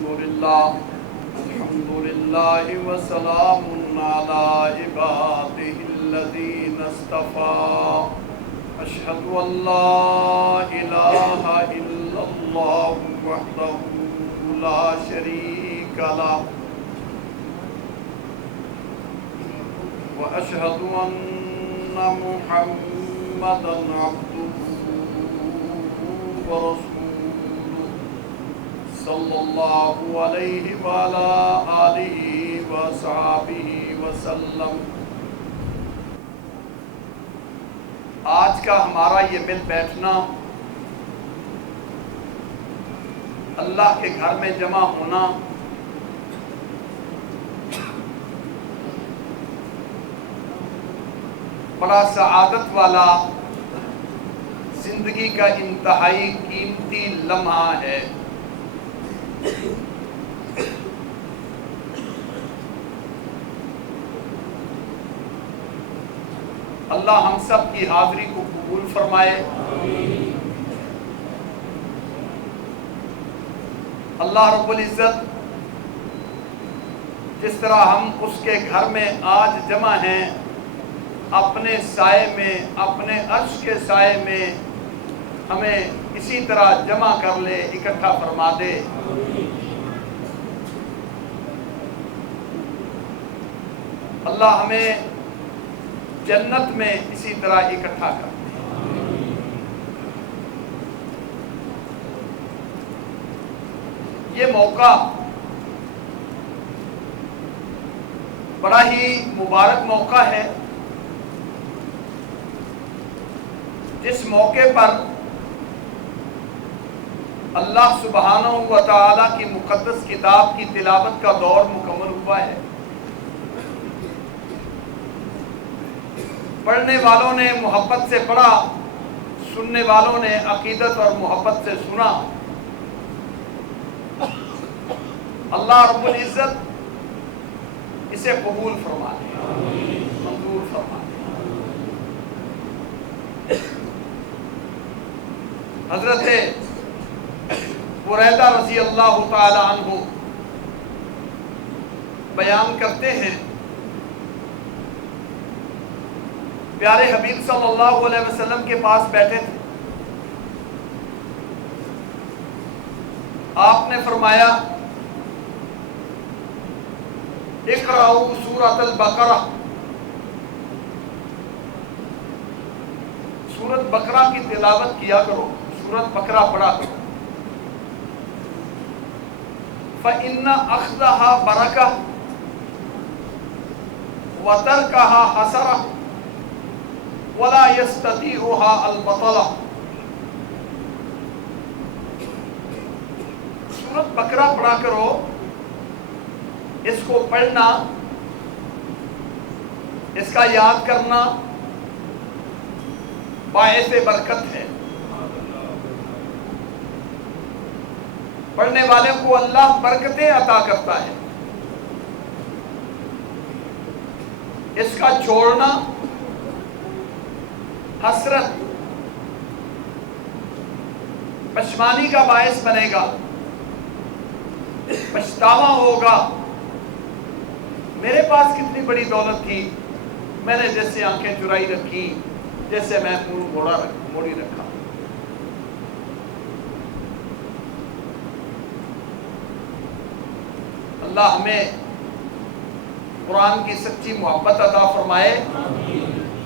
الحمد لله وسلام على عباده الذين اصطفى أشهد أن لا إله إلا الله وحده لا شريك له وأشهد أن محمدا عبده ورسوله صلی اللہ علیہ وعلى آلہ وصحبہ وسلم۔ آج کا ہمارا یہ مل بیٹھنا، اللہ کے گھر میں جمع ہونا، بڑا سعادت والا زندگی کا انتہائی قیمتی لمحہ ہے۔ اللہ ہم سب کی حاضری کو قبول فرمائے۔ اللہ رب العزت جس طرح ہم اس کے گھر میں آج جمع ہیں، اپنے سائے میں، اپنے عرش کے سائے میں ہمیں اسی طرح جمع کر لے، اکٹھا فرما دے۔ اللہ ہمیں جنت میں اسی طرح اکٹھا کر دے۔ یہ موقع بڑا ہی مبارک موقع ہے، جس موقع پر اللہ سبحانہ و تعالی کی مقدس کتاب کی تلاوت کا دور مکمل ہوا ہے۔ پڑھنے والوں نے محبت سے پڑھا، سننے والوں نے عقیدت اور محبت سے سنا۔ اللہ رب العزت اسے قبول فرما دے، منظور فرما دے۔ حضرت بریدہ رضی اللہ تعالی عنہ بیان کرتے ہیں، پیارے حبیب صلی اللہ علیہ وسلم کے پاس بیٹھے تھے، آپ نے فرمایا اقرأوا سورۃ البقرہ، سورۃ بقرہ کی تلاوت کیا کرو، سورۃ بقرہ پڑھا کرو۔ فإن أخذها برکہ وترکها حسرہ ولا يستطيعها البطلہ۔ سورۃ بقرہ پڑھا کرو، اس کو پڑھنا، اس کا یاد کرنا باعث برکت ہے۔ پڑھنے والے کو اللہ برکتیں عطا کرتا ہے۔ اس کا چھوڑنا حسرت، پشیمانی کا باعث بنے گا، پچھتاوا ہوگا، میرے پاس کتنی بڑی دولت تھی، میں نے جیسے آنکھیں چرائی رکھی، جیسے میں منہ موڑی رکھا۔ اللہ ہمیں قرآن کی سچی محبت عطا فرمائے،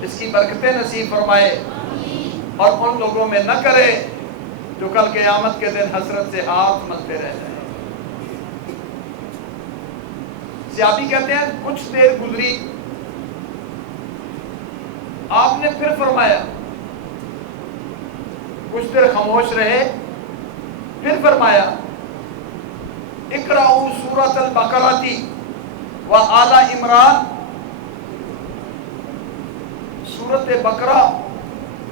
اس کی برکتیں نصیب فرمائے، اور ان لوگوں میں نہ کرے جو کل قیامت کے دن حسرت سے ہاتھ ملتے رہ جائیں۔ صحابی کہتے ہیں کچھ دیر گزری، آپ نے پھر فرمایا، کچھ دیر خاموش رہے، پھر فرمایا اقرأوا سورۃ البقرہ وآل عمران، سورۃ بقرہ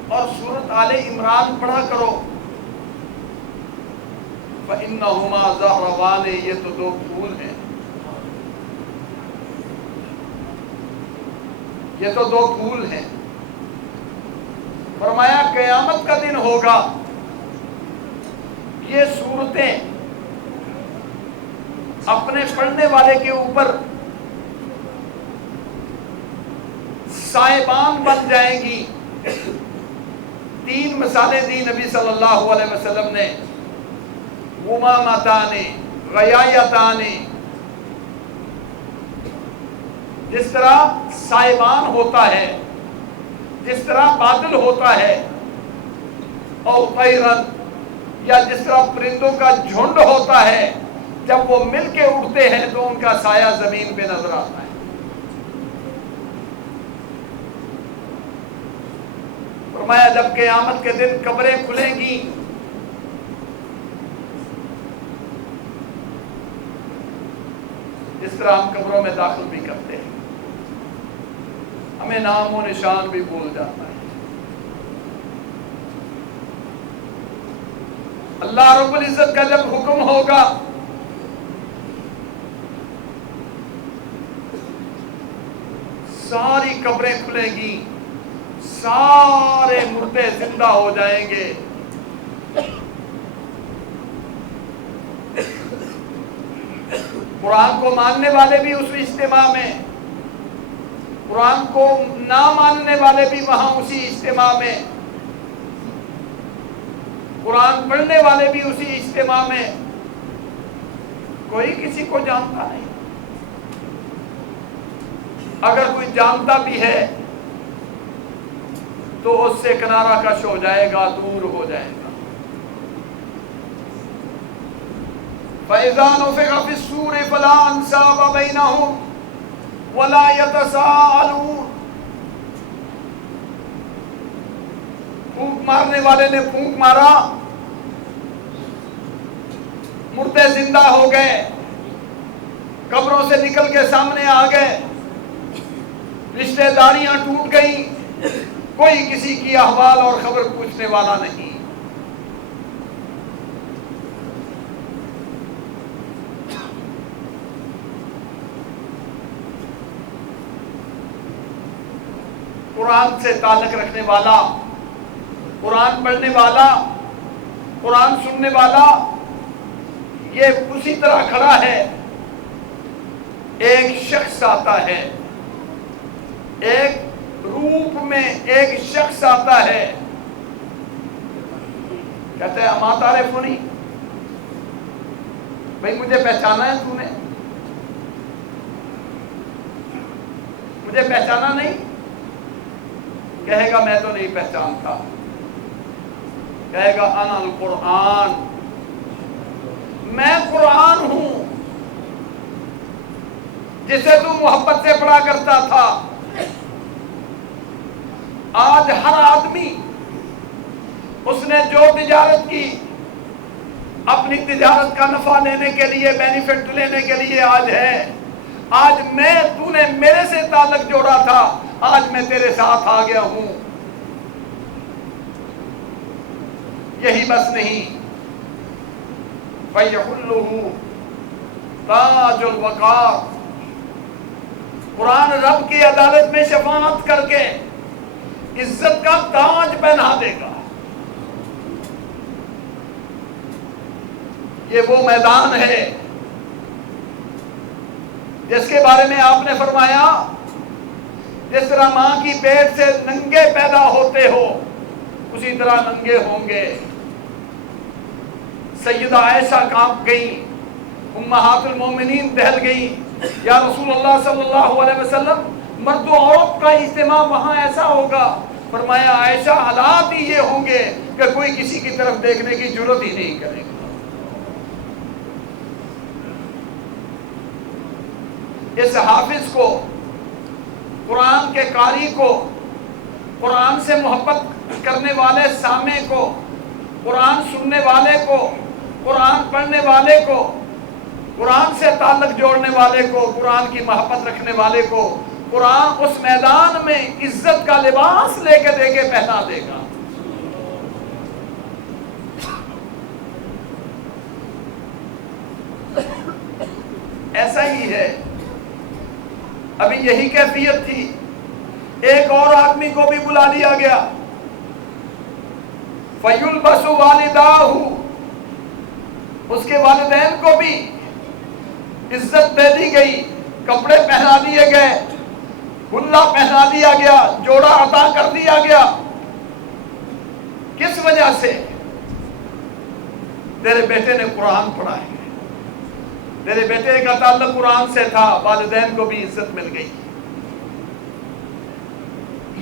اور سورۃ آل عمران پڑھا کرو۔ فإنہما زہروان، یہ تو دو پھول ہیں، یہ تو دو پھول ہیں۔ فرمایا قیامت کا دن ہوگا، یہ صورتیں اپنے پڑھنے والے کے اوپر صاحبان بن جائیں گی۔ 3 مثالیں دی نبی صلی اللہ علیہ وسلم نے، غمامتان، غیایتان۔ جس طرح صاحبان ہوتا ہے، جس طرح بادل ہوتا ہے، اور طیرن، یا جس طرح پرندوں کا جھنڈ ہوتا ہے، جب وہ مل کے اڑتے ہیں تو ان کا سایہ زمین پہ نظر آتا ہے۔ فرمایا جب قیامت کے دن قبریں کھلیں گی اس طرح ہم قبروں میں داخل بھی کرتے ہیں، ہمیں نام و نشان بھی بھول جاتا ہے۔ اللہ رب العزت کا جب حکم ہوگا ساری قبریں کھلیں گی، سارے مردے زندہ ہو جائیں گے۔ قرآن کو ماننے والے بھی اس اجتماع میں، قرآن کو نہ ماننے والے بھی وہاں اسی اجتماع میں، قرآن پڑھنے والے بھی اسی اجتماع میں۔ کوئی کسی کو جانتا نہیں، اگر کوئی جانتا بھی ہے تو اس سے کنارہ کش ہو جائے گا، دور ہو جائے گا۔ فَإِذَا نُفِخَ فِي الصُّورِ فَلَا أَنْسَابَ بَيْنَهُمْ وَلَا يَتَسَاءَلُونَ۔ پھونک مارنے والے نے پھونک مارا، مردے زندہ ہو گئے، قبروں سے نکل کے سامنے آ گئے، رشتہ داریاں ٹوٹ گئیں، کوئی کسی کی احوال اور خبر پوچھنے والا نہیں۔ قرآن سے تعلق رکھنے والا، قرآن پڑھنے والا، قرآن سننے والا، یہ اسی طرح کھڑا ہے۔ ایک شخص آتا ہے، ایک روپ میں ایک شخص آتا ہے، کہتے ہیں اما تعرفونی، بھئی مجھے پہچانا ہے تو نے؟ مجھے پہچانا نہیں؟ کہے گا میں تو نہیں پہچانتا، کہے گا انا القرآن، میں قرآن ہوں جسے تو محبت سے پڑھا کرتا تھا۔ آج ہر آدمی اس نے جو تجارت کی اپنی تجارت کا نفع لینے کے لیے، بینیفٹ لینے کے لیے آج ہے۔ آج میں، تو نے میرے سے تعلق جوڑا تھا، آج میں تیرے ساتھ آ گیا ہوں۔ یہی بس نہیں، فَيَحُلُّهُ تاج الوقار، قرآن رب کی عدالت میں شفاعت کر کے عزت کا تاج پہنا دے گا۔ یہ وہ میدان ہے جس کے بارے میں آپ نے فرمایا جس طرح ماں کی پیٹ سے ننگے پیدا ہوتے ہو اسی طرح ننگے ہوں گے۔ سیدہ عائشہ کانپ گئیں، امہات المومنین دہل گئیں، یا رسول اللہ صلی اللہ علیہ وسلم مرد و عورت کا اجتماع وہاں ایسا ہوگا۔ فرمایا عائشہ حالات ہی یہ ہوں گے کہ کوئی کسی کی طرف دیکھنے کی جرات ہی نہیں کرے گا۔ اس حافظ کو، قرآن کے قاری کو، قرآن سے محبت کرنے والے سامع کو، قرآن سننے والے کو، قرآن پڑھنے والے کو، قرآن سے تعلق جوڑنے والے کو، قرآن کی محبت رکھنے والے کو قرآن اس میدان میں عزت کا لباس لے کے دے کے پہنا دے گا۔ ایسا ہی ہے، ابھی یہی کیفیت تھی، ایک اور آدمی کو بھی بلا لیا گیا، فَيُلْبَسُ وَالِدَاهُ، اس کے والدین کو بھی عزت دے دی گئی، کپڑے پہنا دیے گئے، حلہ پہنا دیا گیا، جوڑا عطا کر دیا گیا۔ کس وجہ سے؟ تیرے بیٹے نے قرآن پڑھا ہے، تیرے بیٹے کا تعلق قرآن سے تھا، والدین کو بھی عزت مل گئی۔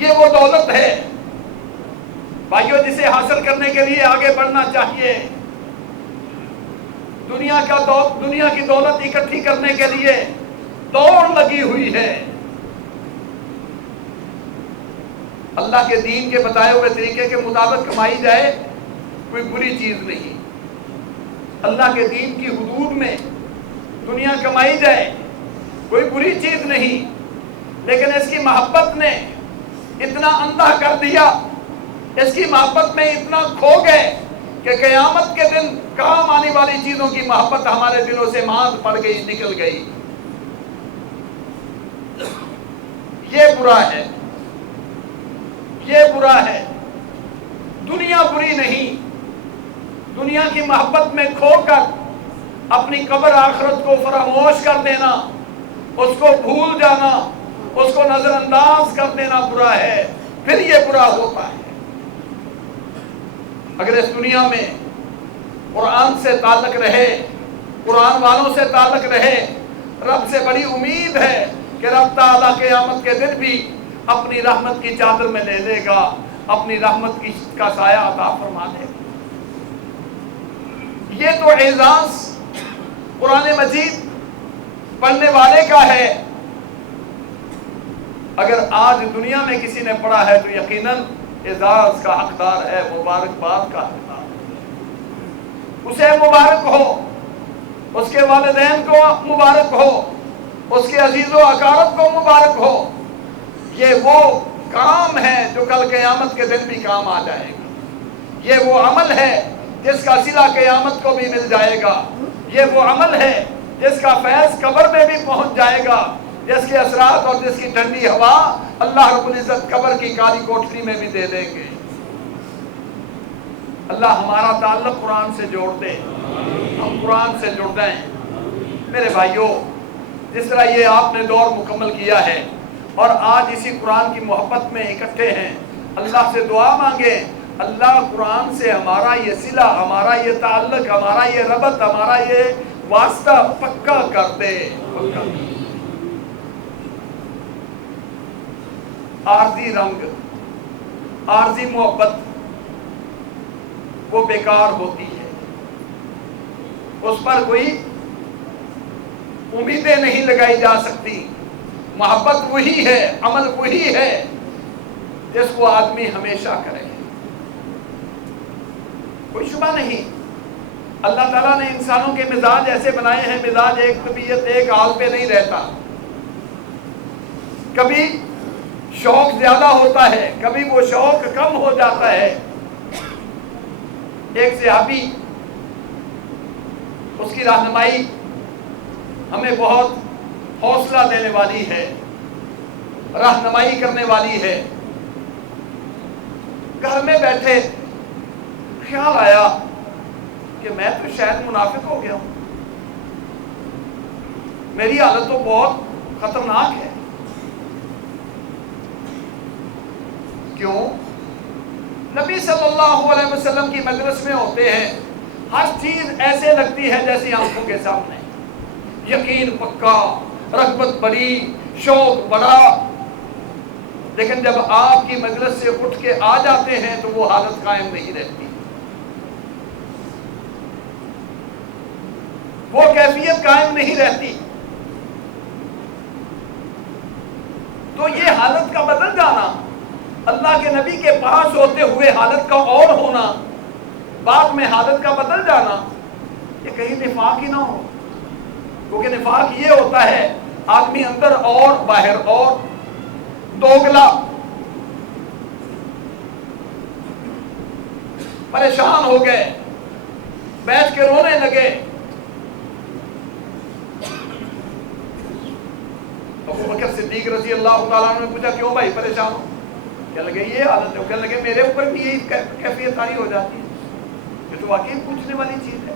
یہ وہ دولت ہے بھائیو جسے حاصل کرنے کے لیے آگے بڑھنا چاہیے۔ دنیا کی دولت اکٹھی کرنے کے لیے دوڑ لگی ہوئی ہے۔ اللہ کے دین کے بتائے ہوئے طریقے کے مطابق کمائی جائے کوئی بری چیز نہیں، اللہ کے دین کی حدود میں دنیا کمائی جائے کوئی بری چیز نہیں، لیکن اس کی محبت نے اتنا اندھا کر دیا، اس کی محبت میں اتنا کھو گئے کہ قیامت کے دن کام آنے والی چیزوں کی محبت ہمارے دلوں سے ماند پڑ گئی، نکل گئی۔ یہ برا ہے، یہ برا ہے۔ دنیا بری نہیں، دنیا کی محبت میں کھو کر اپنی قبر آخرت کو فراموش کر دینا، اس کو بھول جانا، اس کو نظر انداز کر دینا برا ہے، پھر یہ برا ہوتا ہے۔ اگر اس دنیا میں قرآن سے تعلق رہے، قرآن والوں سے تعلق رہے، رب سے بڑی امید ہے کہ رب تعالیٰ قیامت کے دن بھی اپنی رحمت کی چادر میں لے لے گا، اپنی رحمت کا سایہ عطا فرما دے گا۔ یہ تو اعزاز قرآن مجید پڑھنے والے کا ہے۔ اگر آج دنیا میں کسی نے پڑھا ہے تو یقیناً اعزاز کا حقدار ہے، مبارکباد کا حقدار ہے۔ اسے مبارک ہو، اس کے والدین کو مبارک ہو، اس کے عزیز و اقارب کو مبارک ہو۔ یہ وہ کام ہے جو کل قیامت کے دن بھی کام آ جائے گا۔ یہ وہ عمل ہے جس کا صلہ قیامت کو بھی مل جائے گا۔ یہ وہ عمل ہے جس کا فیض قبر میں بھی پہنچ جائے گا، جس کے اثرات اور جس کی ٹھنڈی ہوا اللہ رب العزت قبر کی کالی کوٹری میں بھی دے دیں گے۔ اللہ ہمارا تعلق قرآن سے جوڑ دے، ہم قرآن سے جڑ جائیں۔ میرے بھائیوں، جس طرح یہ آپ نے دور مکمل کیا ہے اور آج اسی قرآن کی محبت میں اکٹھے ہیں، اللہ سے دعا مانگے اللہ قرآن سے ہمارا یہ صلہ، ہمارا یہ تعلق، ہمارا یہ ربط، ہمارا یہ واسطہ پکا کر دے، پکا کر دے۔ عارضی رنگ، عارضی محبت وہ بیکار ہوتی ہے، اس پر کوئی امیدیں نہیں لگائی جا سکتی۔ محبت وہی ہے، عمل وہی ہے جس کو آدمی ہمیشہ کرے، کوئی شبہ نہیں۔ اللہ تعالیٰ نے انسانوں کے مزاج ایسے بنائے ہیں، مزاج ایک طبیعت ایک حال پہ نہیں رہتا، کبھی شوق زیادہ ہوتا ہے، کبھی وہ شوق کم ہو جاتا ہے۔ ایک صحابی، اس کی رہنمائی ہمیں بہت حوصلہ دینے والی ہے، رہنمائی کرنے والی ہے۔ گھر میں بیٹھے خیال آیا کہ میں تو شاید منافق ہو گیا ہوں، میری حالت تو بہت خطرناک ہے۔ کیوں؟ نبی صلی اللہ علیہ وسلم کی مجلس میں ہوتے ہیں، ہر چیز ایسے لگتی ہے جیسی آنکھوں کے سامنے، یقین پکا، رغبت بڑی، شوق بڑا، لیکن جب آپ کی مجلس سے اٹھ کے آ جاتے ہیں تو وہ حالت قائم نہیں رہتی، وہ کیفیت قائم نہیں رہتی۔ تو یہ حالت کا بدل جانا، اللہ کے نبی کے پاس ہوتے ہوئے حالت کا اور ہونا، بعد میں حالت کا بدل جانا، یہ کہیں نفاق ہی نہ ہو، کیونکہ نفاق یہ ہوتا ہے آدمی اندر اور باہر اور، دوگلا، پریشان ہو گئے، بیٹھ کے رونے لگے۔ ابو بکر صدیق رضی اللہ تعالیٰ عنہ نے پوچھا کیوں بھائی پریشان ہو؟ کہنے لگے یہ حالت ہے، کہنے لگے میرے اوپر بھی یہی کیفیت آئی ہو جاتی ہے، یہ تو واقعی پوچھنے والی چیز ہے۔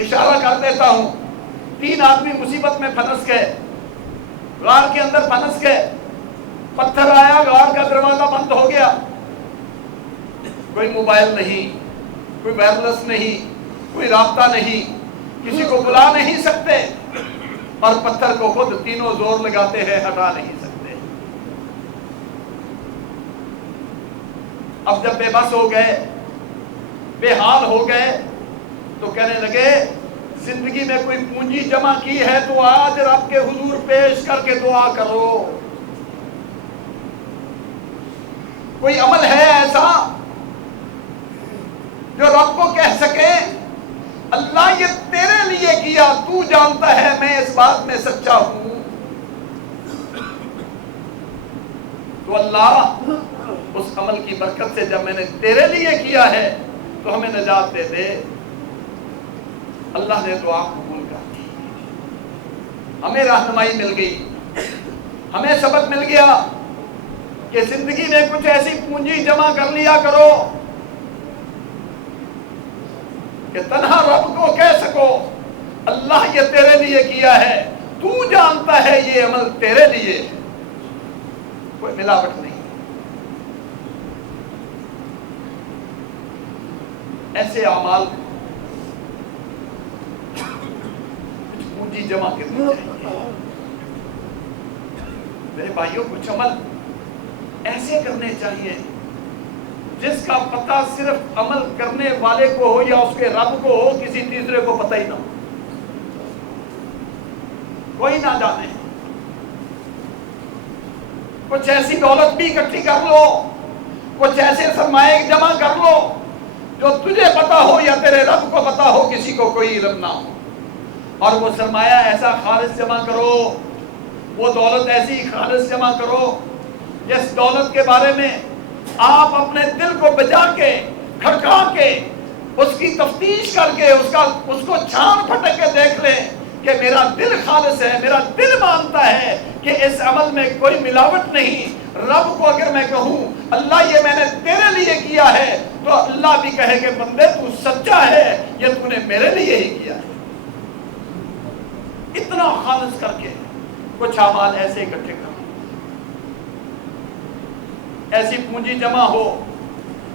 اشارہ کر دیتا ہوں. 3 آدمی مصیبت میں پھنس گئے, غار کے اندر پھنس گئے, پتھر آیا, غار کا دروازہ بند ہو گیا, کوئی موبائل نہیں, کوئی وائرلیس نہیں, کوئی رابطہ نہیں, کسی کو بلا نہیں سکتے, اور پتھر کو خود تینوں زور لگاتے ہیں, ہٹا نہیں سکتے. اب جب بے بس ہو گئے, بے حال ہو گئے, تو کہنے لگے زندگی میں کوئی پونجی جمع کی ہے تو آج رب کے حضور پیش کر کے دعا کرو. کوئی عمل ہے ایسا جو رب کو کہہ سکے اللہ یہ تیرے لیے کیا, تو جانتا ہے میں اس بات میں سچا ہوں. تو اللہ اس عمل کی برکت سے جب میں نے تیرے لیے کیا ہے تو ہمیں نجات دے دے. اللہ نے دعا قبول کر دی, ہمیں رہنمائی مل گئی, ہمیں سبق مل گیا کہ زندگی میں کچھ ایسی پونجی جمع کر لیا کرو کہ تنہا رب کو کہہ سکو اللہ یہ تیرے لیے کیا ہے, تو جانتا ہے یہ عمل تیرے لیے, کوئی ملاوٹ نہیں. ایسے اعمال کچھ پونجی جمع کرنی چاہیے میرے بھائیوں. کچھ عمل ایسے کرنے چاہیے جس کا پتہ صرف عمل کرنے والے کو ہو یا اس کے رب کو ہو, کسی تیسرے کو پتہ ہی نہ ہو, کوئی نہ جانے. کچھ ایسی دولت بھی اکٹھی کر لو, کچھ ایسے سرمایہ جمع کر لو جو تجھے پتا ہو یا تیرے رب کو پتا ہو, کسی کو کوئی علم نہ ہو. اور وہ سرمایہ ایسا خالص جمع کرو, وہ دولت ایسی خالص جمع کرو جس دولت کے بارے میں آپ اپنے دل کو بجا کے, کھڑکا کے, اس کی تفتیش کر کے, اس کو چھان پھٹک کے دیکھ لیں کہ میرا دل خالص ہے, میرا دل مانتا ہے کہ اس عمل میں کوئی ملاوٹ نہیں. رب کو اگر میں کہوں اللہ یہ میں نے تیرے لیے کیا ہے تو اللہ بھی کہے کہ بندے تو سچا ہے, یہ تو نے میرے لیے ہی کیا ہے. اتنا خالص کر کے کچھ اعمال ایسے اکٹھے کرو, ایسی پونجی جمع ہو,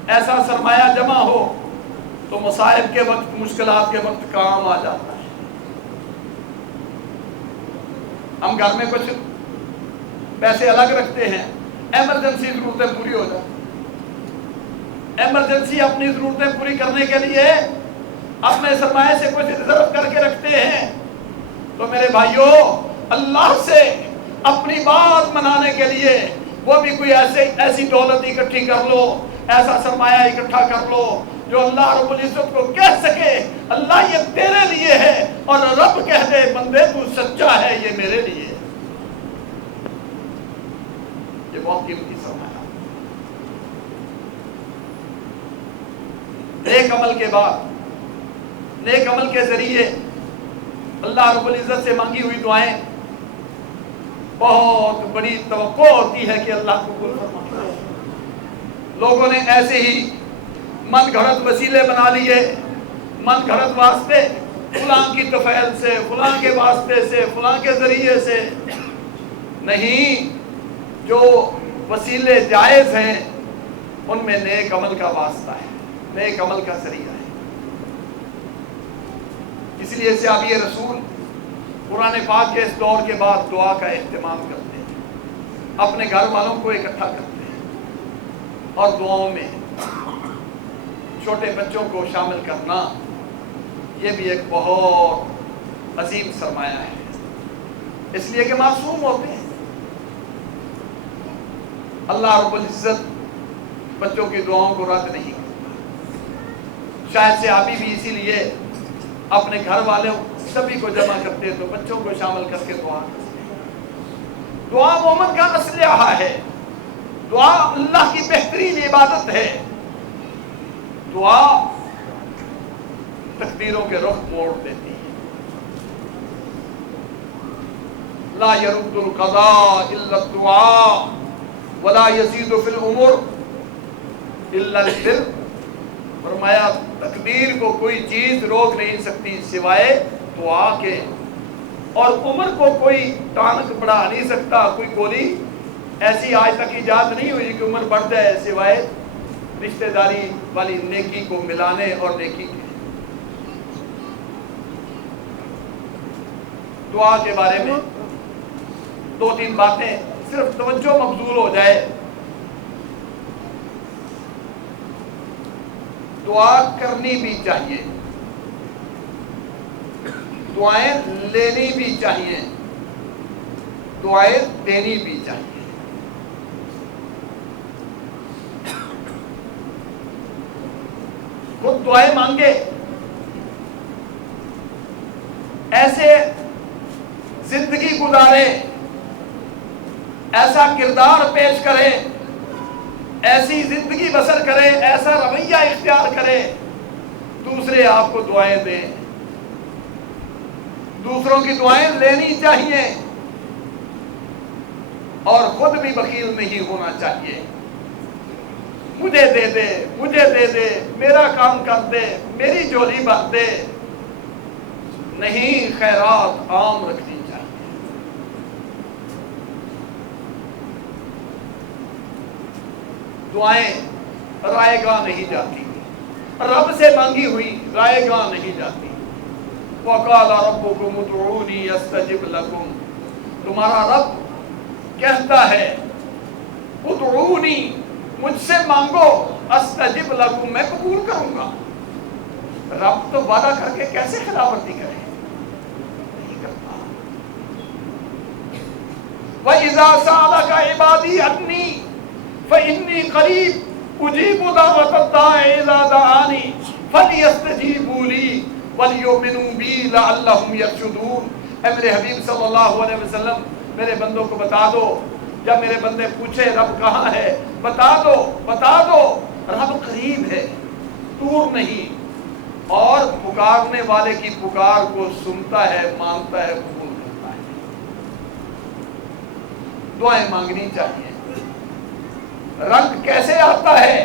ایسا سرمایہ جمع ہو تو مصائب کے وقت, مشکلات کے وقت کام آ جاتا ہے. ہم گھر میں کچھ پیسے الگ رکھتے ہیں, ایمرجنسی ضرورتیں پوری ہو جائیں. ایمرجنسی اپنی ضرورتیں پوری کرنے کے لیے اپنے سرمایہ سے کچھ ریزرو کر کے رکھتے ہیں. تو میرے بھائیوں اللہ سے اپنی بات منانے کے لیے وہ بھی کوئی ایسی دولت اکٹھی کر لو, ایسا سرمایہ اکٹھا کر لو جو اللہ رب العزت کو کہہ سکے اللہ یہ تیرے لیے ہے, اور رب کہہ دے بندے تو سچا ہے یہ میرے لیے ہے. یہ بہت قیمتی سرمایہ. نیک عمل کے بعد, نیک عمل کے ذریعے اللہ رب العزت سے مانگی ہوئی دعائیں بہت بڑی توقع ہوتی ہے کہ اللہ قبول فرمائے. لوگوں نے ایسے ہی من گھڑت وسیلے بنا لیے, من گھڑت واسطے, فلاں کی طفیل سے, فلاں کے واسطے سے, فلاں کے ذریعے سے. نہیں, جو وسیلے جائز ہیں ان میں نیک عمل کا واسطہ ہے, نیک عمل کا ذریعہ ہے. اس لیے صحابی رسول قرآن پاک کے اس دور کے بعد دعا کا اہتمام کرتے ہیں, اپنے گھر والوں کو اکٹھا کرتے ہیں, اور دعاؤں میں چھوٹے بچوں کو شامل کرنا یہ بھی ایک بہت عظیم سرمایہ ہے, اس لیے کہ معصوم ہوتے ہیں. اللہ رب العزت بچوں کی دعاؤں کو رد نہیں کرتا. شاید صحابی بھی اسی لیے اپنے گھر والوں سبھی کو جمع کرتے تو بچوں کو شامل کر کے دعا کرتے. دعا مومن کا اسلحہ ہے, دعا اللہ کی بہترین عبادت ہے. دعا تقدیروں کے رخ موڑ دیتی ہے. لا يرد القضاء الا الدعاء ولا يزيد في الامور الا البر فرمایا تقدیر کو کوئی چیز روک نہیں سکتی سوائے دعا کے، اور عمر کو کوئی ٹانک بڑھا نہیں سکتا، کوئی گولی ایسی آج تک ایجاد نہیں ہوئی کہ عمر بڑھ جائے سوائے رشتہ داری والی نیکی کو ملانے اور نیکی کے۔ دعا کے بارے میں دو تین باتیں صرف توجہ مبذول ہو جائے۔ دعا کرنی بھی چاہیے، دعائیں لینی بھی چاہیے، دعائیں دینی بھی چاہیے۔ خود دعائیں مانگے، ایسے زندگی گزارے، ایسا کردار پیش کرے، ایسی زندگی بسر کرے، ایسا رویہ اختیار کرے، دوسرے آپ کو دعائیں دیں، دوسروں کی دعائیں لینی چاہیے، اور خود بھی بخیل نہیں ہونا چاہیے۔ مجھے دے دے، مجھے دے دے، میرا کام کر دے، میری جھولی بھر دے، نہیں، خیرات عام رکھنی چاہیے۔ دعائیں رائے گاہ نہیں جاتی، رب سے مانگی ہوئی رائے گاہ نہیں جاتی۔ وَقَالَ رَبُّكُمُ ادْعُونِي أَسْتَجِبْ لَكُمْ، تمہارا رب کہتا ہے ادعونی، مجھ سے مانگو، استجب لکم، میں قبول کروں گا۔ رب تو وعدہ کر کے کیسے خلاف ورزی کرے؟ نہیں کرتا۔ وَإِذَا سَأَلَكَ عِبَادِي عَنِّي فَإِنِّي قَرِيبٌ أُجِيبُ دَعْوَةَ الدَّاعِ إِذَا دَعَانِ فَلْيَسْتَجِيبُوا لِي وَلْيُؤْمِنُوا بِي لَعَلَّهُمْ يَرْشُدُونَ۔ اے میرے حبیب صلی اللہ علیہ وسلم، میرے بندوں کو بتا دو، جب میرے بندے پوچھے رب کہاں ہے، بتا دو، بتا دو، رب قریب ہے، دور نہیں، اور پکارنے والے کی پکار کو سنتا ہے، مانتا ہے، قبول کرتا ہے۔ دعائیں مانگنی چاہیے۔ رنگ کیسے آتا ہے،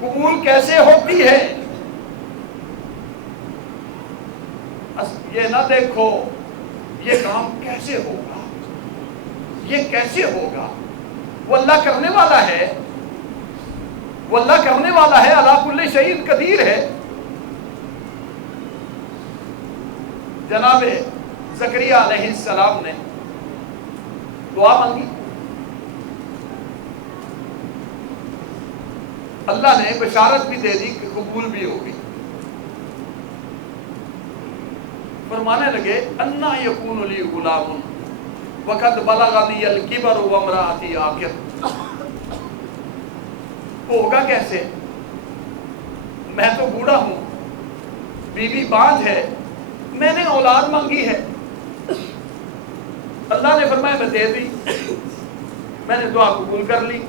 قبول کیسے ہوتی ہے، یہ نہ دیکھو یہ کام کیسے ہوگا، یہ کیسے ہوگا۔ وہ اللہ کرنے والا ہے، وہ اللہ کرنے والا ہے، علی کل شیء قدیر ہے۔ جناب زکریا علیہ السلام نے دعا مانگی، اللہ نے بشارت بھی دے دی کہ قبول بھی ہوگی۔ فرمانے لگے انا یکون لی غلام وقد بلغنی الکبر وامرأتی عاقر، ہوگا کیسے، میں تو بوڑھا ہوں، بیوی بانجھ ہے، میں نے اولاد مانگی ہے۔ اللہ نے فرمایا میں دے دی، میں نے دعا قبول کر لی،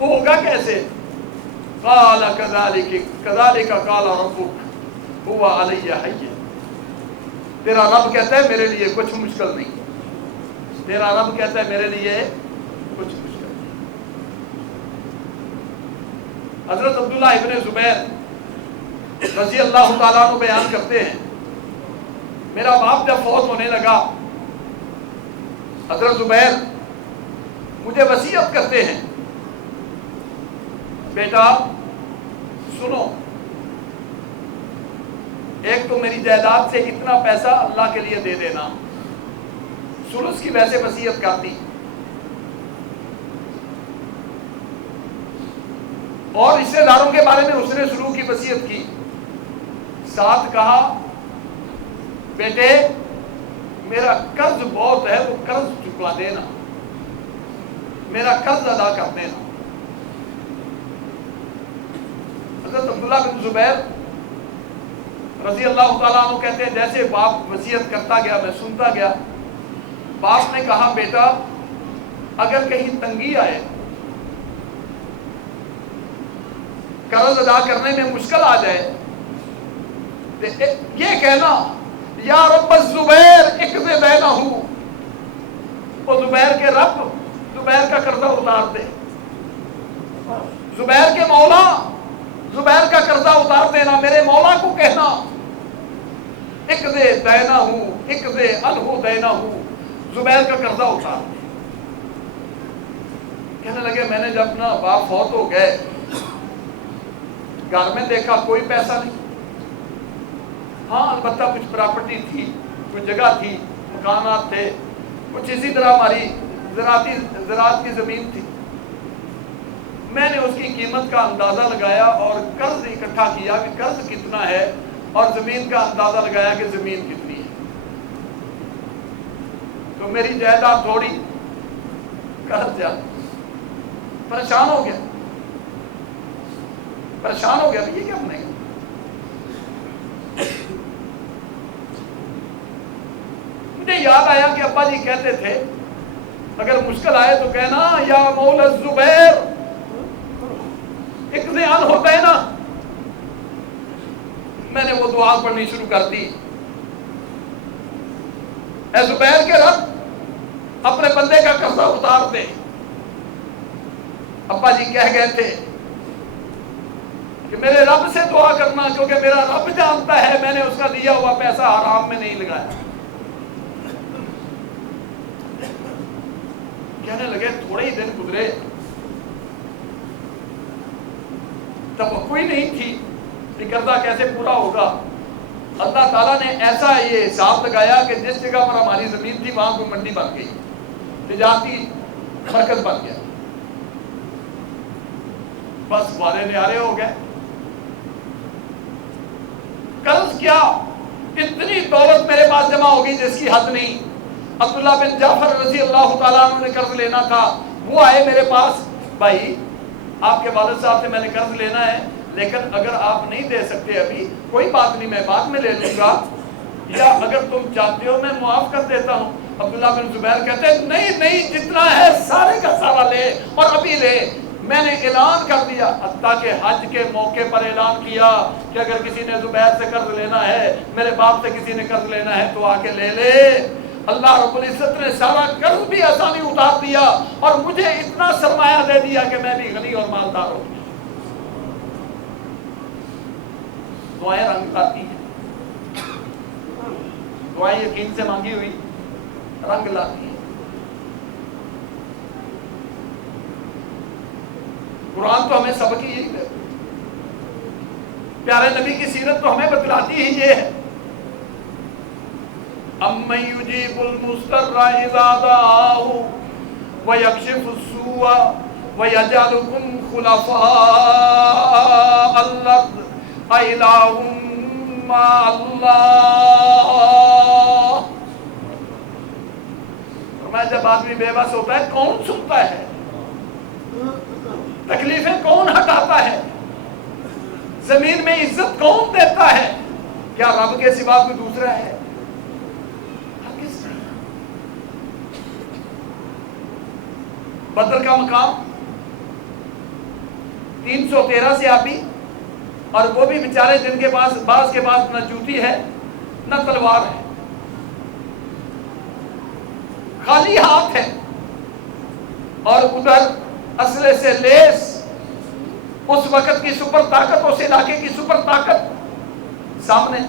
ہوگا کیسے؟ قال كذلك قال ربك هو علی حی، تیرا رب کہتا ہے میرے لیے کچھ مشکل نہیں، تیرا رب کہتا ہے میرے لیے کچھ مشکل نہیں۔ حضرت عبداللہ ابن زبیر رضی اللہ تعالیٰ عنہ بیان کرتے ہیں، میرا باپ جب فوت ہونے لگا، حضرت زبیر مجھے وصیت کرتے ہیں، بیٹا سنو، ایک تو میری جائیداد سے اتنا پیسہ اللہ کے لیے دے دینا، سلس کی ویسے وصیت کرتی، اور رشتے داروں کے بارے میں حسن سلوک کی وصیت کی، ساتھ کہا بیٹے میرا قرض بہت ہے، وہ قرض چکا دینا، میرا قرض ادا کر دینا۔ حضرت عبداللہ بن زبیر رضی اللہ تعالیٰ عنہ کہتے ہیں جیسے باپ وصیت کرتا گیا میں سنتا گیا۔ باپ نے کہا بیٹا اگر کہیں تنگی آئے، قرض ادا کرنے میں مشکل آ جائے، یہ کہنا یا رب الزبیر اقض دینہ، وہ زبیر کے رب زبیر کا قرضہ اتار دے، زبیر کے مولا زبیر کا قرضہ اتار دینا، میرے مولا کو کہنا اقضِ دینا ہوں، اقضِ عنہ دینا ہوں، زبیر کا قرضہ اتار دے۔ کہنے لگے میں نے جب نا باپ فوت ہو گئے، گھر میں دیکھا کوئی پیسہ نہیں، ہاں البتہ کچھ پراپرٹی تھی، کچھ جگہ تھی، مکانات تھے، کچھ اسی طرح ہماری زراعت کی زمین تھی۔ میں نے اس کی قیمت کا اندازہ لگایا اور قرض اکٹھا کیا کہ قرض کتنا ہے، اور زمین کا اندازہ لگایا کہ زمین کتنی ہے، تو میری جائیداد تھوڑی، قرض زیادہ۔ پریشان ہو گیا، پریشان ہو گیا یہ کیا بنے گا۔ مجھے یاد آیا کہ ابا جی کہتے تھے اگر مشکل آئے تو کہنا یا مولا الزبیر اقضِ عنہ دینا۔ میں نے وہ دعا پڑھنی شروع کر دی، اے زبیر کے رب اپنے بندے کا قرضہ اتار دے۔ ابا جی کہہ گئے تھے کہ میرے رب سے دعا کرنا، کیونکہ میرا رب جانتا ہے میں نے اس کا دیا ہوا پیسہ حرام میں نہیں لگایا۔ کہنے لگے تھوڑے ہی دن گزرے، توقع ہی نہیں تھی کہ قرضہ کیسے پورا ہوگا۔ اللہ تعالیٰ نے ایسا یہ حساب لگایا کہ جس جگہ پر ہماری زمین تھی وہاں کوئی منڈی بن گئی، تجارتی مرکز بن گیا، بس والے نیارے ہو گئے۔ قرض کیا، اتنی دولت میرے پاس جمع ہوگی جس کی حد نہیں۔ عبداللہ بن جعفر رضی اللہ تعالیٰ عنہ نے قرض لینا تھا، وہ آئے میرے پاس، بھائی آپ کے والد صاحب سے میں نے قرض لینا ہے، لیکن اگر آپ نہیں دے سکتے ابھی کوئی بات نہیں، میں بعد میں لے لوں گا، یا اگر تم چاہتے ہو میں معاف کر دیتا ہوں۔ عبداللہ بن زبیر کہتے ہیں نہیں نہیں، جتنا ہے سارے کا سارا لے اور ابھی لے۔ میں نے اعلان کر دیا، حتیٰ کہ حج کے موقع پر اعلان کیا کہ اگر کسی نے زبیر سے قرض لینا ہے، میرے باپ سے کسی نے قرض لینا ہے تو آ کے لے لے۔ اللہ رب العزت نے سارا قرض بھی آسانی اتار دیا اور مجھے اتنا سرمایہ دے دیا کہ میں بھی غنی اور مالدار ہو گیا۔ دعائیں رنگ لاتی ہیں، دعائیں یقین سے مانگی ہوئی رنگ لاتی ہیں۔ قرآن تو ہمیں سبق ہی یہی دیتا، پیارے نبی کی سیرت تو ہمیں بتلاتی ہی یہ ہے، اَمَّن يُجِيبُ الْمُضْطَرَّ إِذَا دَعَاهُ وَيَكْشِفُ السُّوءَ وَيَجْعَلُكُمْ خُلَفَاءَ الْأَرْضِ أَإِلَٰهٌ مَّعَ اللَّهِ۔ فرمایا جب آدمی بے بس ہوتا ہے کون سنتا ہے، تکلیفیں کون ہٹاتا ہے، زمین میں عزت کون دیتا ہے، کیا رب کے سوا کوئی دوسرا ہے؟ بدر کا مقام 313 سے آبی، اور وہ بھی بیچارے جن کے پاس بعض کے پاس نہ جوتی ہے نہ تلوار ہے، خالی ہاتھ ہے، اور ادھر اسلحے سے لیس اس وقت کی سپر طاقت، اس علاقے کی سپر طاقت سامنے۔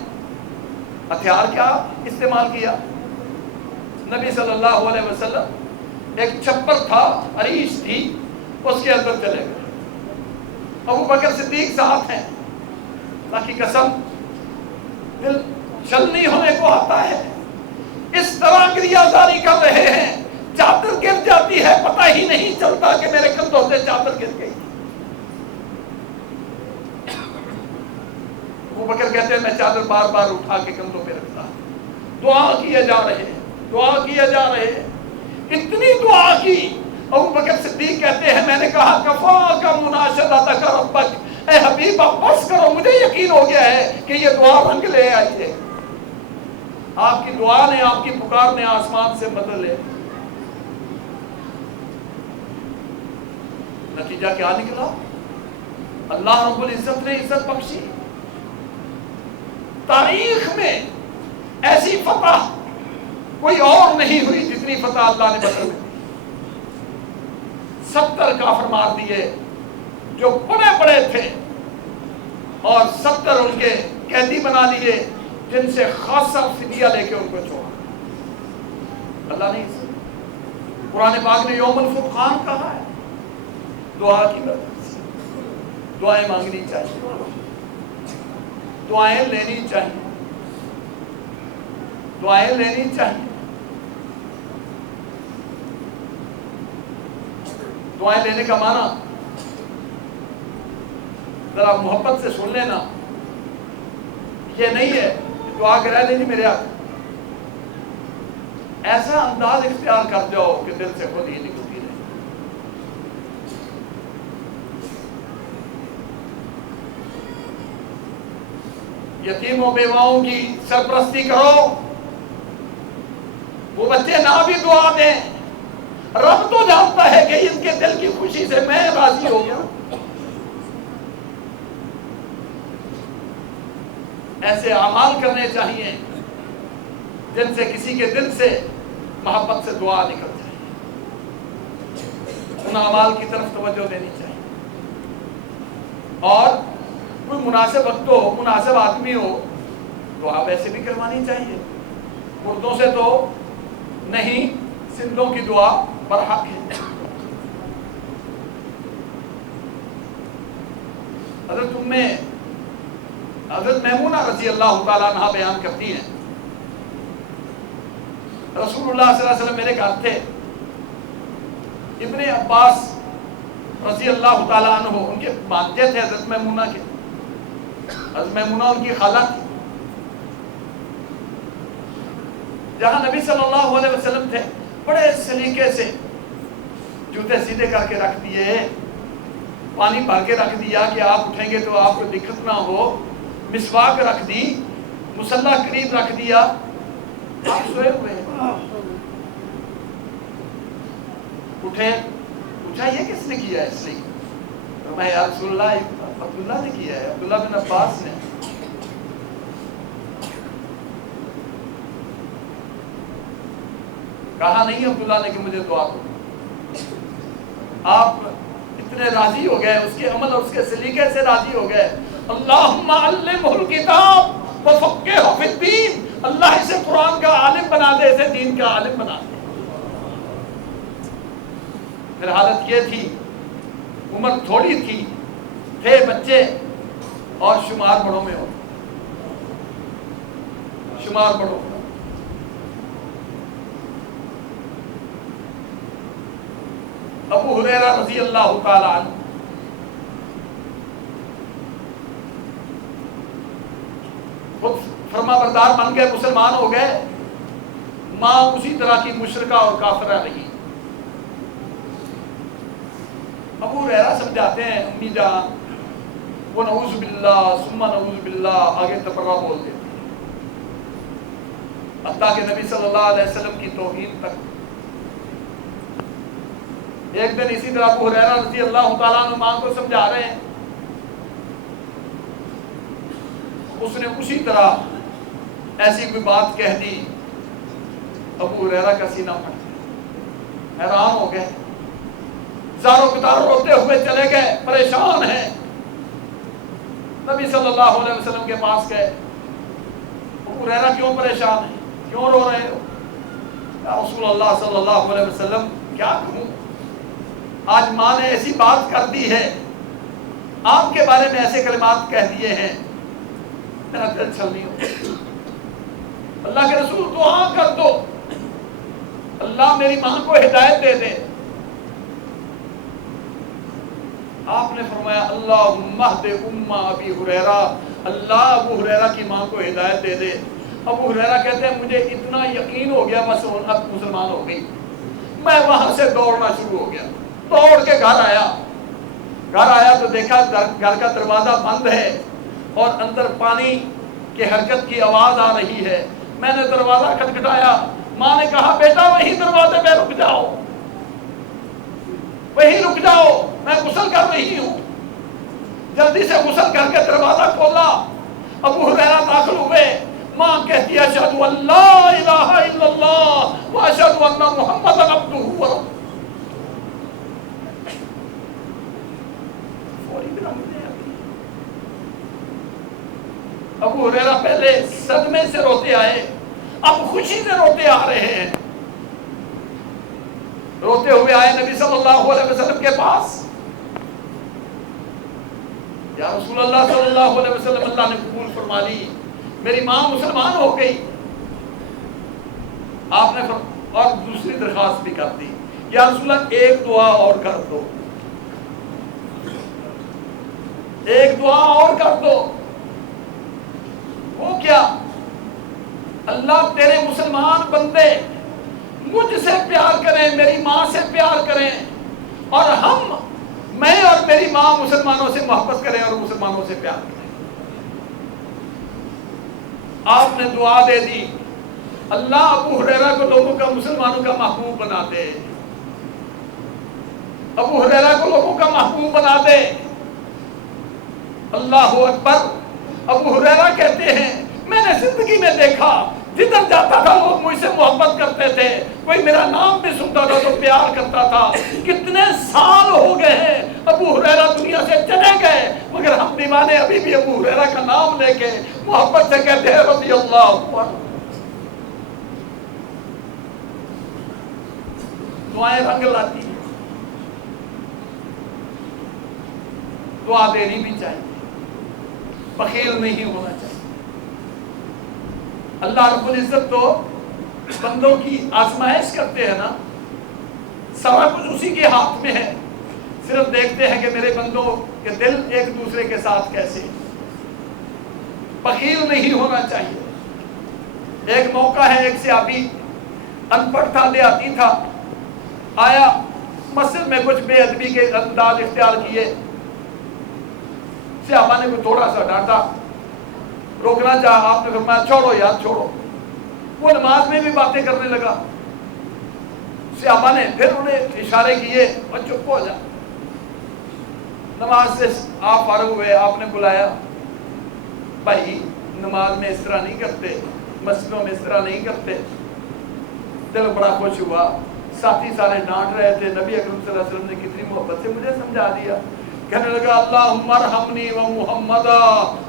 ہتھیار کیا استعمال کیا؟ نبی صلی اللہ علیہ وسلم ایک چھپر تھا، عریش تھی، اس کے اندر چلے گئے۔ ابو بکر صدیق ساتھ ہیں، اللہ کی قسم دل چھلنی ہونے کو آتا ہے، اس طرح گریازاری کر رہے ہیں، چادر گر جاتی ہے پتہ ہی نہیں چلتا کہ میرے کندھوں سے چادر گر گئی۔ ابو بکر کہتے ہیں میں چادر بار بار اٹھا کے کندھوں پہ رکھتا، دعا کیے جا رہے ہیں، دعا کیے جا رہے ہیں، اتنی دعا کی۔ ابو بکر صدیق کہتے ہیں میں نے کہا کفاک مناشدتک ربک، اے حبیب اب بس کرو، مجھے یقین ہو گیا ہے کہ یہ دعا رنگ لے آئی ہے، آپ کی دعا نے، آپ کی پکار نے آسمان سے بدل لے۔ نتیجہ کیا نکلا؟ اللہ رب العزت نے عزت بخشی، تاریخ میں ایسی فتح کوئی اور نہیں ہوئی جتنی فتح اللہ نے بدر میں 70 کافر مار دیے جو بڑے بڑے تھے، اور 70 ان کے قیدی بنا لیے جن سے خاصا فدیہ لے کے ان کو چھوڑا. اللہ نے قرآن پاک نے یوم الفرقان کہا ہے. دعا کی برکت سے دعائیں مانگنی چاہیے, دعائیں لینی چاہیے, دعائیں لینی چاہیے. دعائیں لینے کا معنی ذرا محبت سے سن لینا یہ نہیں ہے دعا کرا لینی میرے ہاتھ. ایسا انداز اختیار کر جاؤ کہ دل سے خود ہی نکلتی رہے. یتیموں بیواؤں کی سرپرستی کرو. وہ بچے نہ بھی دعا دیں, رب تو جانتا ہے کہ ان کے دل کی خوشی سے میں راضی ہو گیا. ایسے اعمال کرنے چاہیے جن سے کسی کے دل سے محبت سے دعا نکل جائے. ان اعمال کی طرف توجہ دینی چاہیے. اور کوئی مناسب وقت ہو, مناسب آدمی ہو, دعا ویسے بھی کروانی چاہیے. مردوں سے تو نہیں, زندوں کی دعا برحق ہے. حضرت میمونہ رضی اللہ تعالیٰ عنہ بیان کرتی ہیں رسول اللہ صلی اللہ علیہ وسلم میرے گھر تھے. ابن عباس رضی اللہ تعالیٰ عنہ ان کے بھانجے تھے حضرت میمونہ کے. حضرت میمونہ ان کی خالہ تھی. جہاں نبی صلی اللہ علیہ وسلم تھے بڑے سلیقے سے جوتے سیدھے کر کے رکھ دیے, پانی بھر کے رکھ دیا کہ آپ اٹھیں گے تو آپ کو دقت نہ ہو, مسواک رکھ دی, مصلی قریب رکھ دیا, آپ سوئے ہوئے ہیں. اٹھے, پوچھا یہ کس نے کیا ہے؟ اس لیے فرمایا یا رسول اللہ عبداللہ نے کیا ہے, عبداللہ بن عباس نے. کہا نہیں عبداللہ نے کہ مجھے دعا دو. آپ اتنے راضی ہو گئے, اس کے عمل اور اس کے سلیقے سے راضی ہو گئے. اللہم علمہ الکتاب وفقہہ فی الدین, اللہ اسے قرآن کا عالم بنا دے, اسے دین کا عالم بنا دے. پھر حالت یہ تھی, عمر تھوڑی تھی, تھے بچے اور شمار بڑوں میں ہوتا, شمار بڑوں. ابو ہریرہ رضی اللہ تعالیٰ عنہ خود فرما بردار بن گئے, مسلمان ہو گئے. ماں اسی طرح کی مشرکہ اور کافرہ رہی. ابو ہریرہ سمجھاتے ہیں امی جان, وہ نعوذ باللہ ثم نعوذ باللہ آگے تبرہ بول دیتے ہیں, حتیٰ کہ نبی صلی اللہ علیہ وسلم کی توہین تک. ایک دن اسی طرح ابو ہریرہ رضی اللہ تعالیٰ عنہ ماں کو سمجھا رہے ہیں, اس نے اسی طرح ایسی کوئی بات کہہ دی. ابو ہریرہ کا سینہ پھٹ گیا, حیران ہو گئے, زاروں کتاروں روتے ہوئے چلے گئے, پریشان ہیں. نبی صلی اللہ علیہ وسلم کے پاس گئے. ابو ہریرہ کیوں پریشان ہیں, کیوں رو رہے ہو؟ یا رسول اللہ صلی اللہ علیہ وسلم کیا کہوں, آج ماں نے ایسی بات کر دی ہے, آپ کے بارے میں ایسے کلمات کہہ دیے ہیں, میرا دل چھل نہیں ہو. اللہ کے رسول دعا کر دو, اللہ میری ماں کو ہدایت دے دے. آپ نے فرمایا اللہم اہد ام ابی ہریرہ, اللہ ابو ہریرہ کی ماں کو ہدایت دے دے. ابو ہریرہ کہتے ہیں مجھے اتنا یقین ہو گیا بس اب مسلمان ہو گئی. میں وہاں سے دوڑنا شروع ہو گیا, دوڑ کے گھر آیا تو دیکھا گھر کا دروازہ بند ہے اور اندر پانی کی حرکت کی آواز آ رہی ہے. میں نے دروازہ کھٹکھٹایا, ماں نے کہا بیٹا وہی دروازے پہ رک جاؤ, وہی رک جاؤ, میں غسل کر رہی ہوں. جلدی سے غسل کر کے دروازہ کھولا, ابو ہریرہ داخل ہوئے. ماں کہتی ہے اشہد ان لا الہ الا اللہ واشہد ان محمد عبدہ ورسولہ. صدمے سے روتے آئے، اب خوشی سے روتے آ رہے ہیں۔ روتے ہوئے آئے نبی صلی اللہ علیہ وسلم کے پاس، یا رسول اللہ صلی اللہ علیہ وسلم، اللہ نے قبول فرما لی، میری ماں مسلمان ہو گئی۔ آپ نے اور دوسری درخواست بھی کر دی، یا رسول اللہ ایک دعا اور کر دو، ایک دعا اور کر دو۔ وہ کیا؟ اللہ تیرے مسلمان بندے مجھ سے پیار کریں، میری ماں سے پیار کریں، اور میں اور میری ماں مسلمانوں سے محبت کریں اور مسلمانوں سے پیار کریں۔ آپ نے دعا دے دی، اللہ ابو ہریرہ کو لوگوں کا مسلمانوں کا محبوب بنا دے، ابو ہریرہ کو لوگوں کا محبوب بنا دے۔ اللہ اکبر۔ ابو ہریرہ کہتے ہیں میں نے زندگی میں دیکھا جدھر جاتا تھا لوگ مجھ سے محبت کرتے تھے، کوئی میرا نام بھی سنتا تھا تو پیار کرتا تھا۔ کتنے سال ہو گئے ہیں ابو ہریرہ دنیا سے چلے گئے، مگر ہم دیوانے ابھی بھی ابو ہریرہ کا نام لے کے محبت سے کہتے ہیں رضی اللہ عنہ۔ دعائیں رنگ لاتی ہیں، دعا دینی بھی چاہیے، بخیل نہیں ہونا چاہیے۔ اللہ رب العزت تو بندوں کی آزمائش کرتے ہیں نا، سارا کچھ اسی کے ہاتھ میں ہے، صرف دیکھتے ہیں کہ میرے بندوں کے دل ایک دوسرے کے ساتھ کیسے۔ بخیل نہیں ہونا چاہیے۔ ایک موقع ہے، ایک صحابی ان پڑھ تھا، دیہاتی تھا، آیا مسجد میں کچھ بے ادبی کے انداز اختیار کیے، صحابہ نے کوئی تھوڑا سا ڈانٹا، روکنا چاہا، آپ نے فرمایا چھوڑو یار چھوڑو۔ وہ نماز میں بھی باتیں کرنے لگا، صحابہ نے پھر انہیں اشارے کیے اور چپ ہو جا۔ نماز سے آپ فارغ ہوئے، آپ نے بلایا، بھائی نماز میں اس طرح نہیں کرتے، مسجدوں میں اس طرح نہیں کرتے۔ دل بڑا خوش ہوا، ساتھی سارے ڈانٹ رہے تھے، نبی اکرم صلی اللہ علیہ وسلم نے کتنی محبت سے مجھے سمجھا دیا۔ کہنے لگا اللہم ارحمنی و محمدا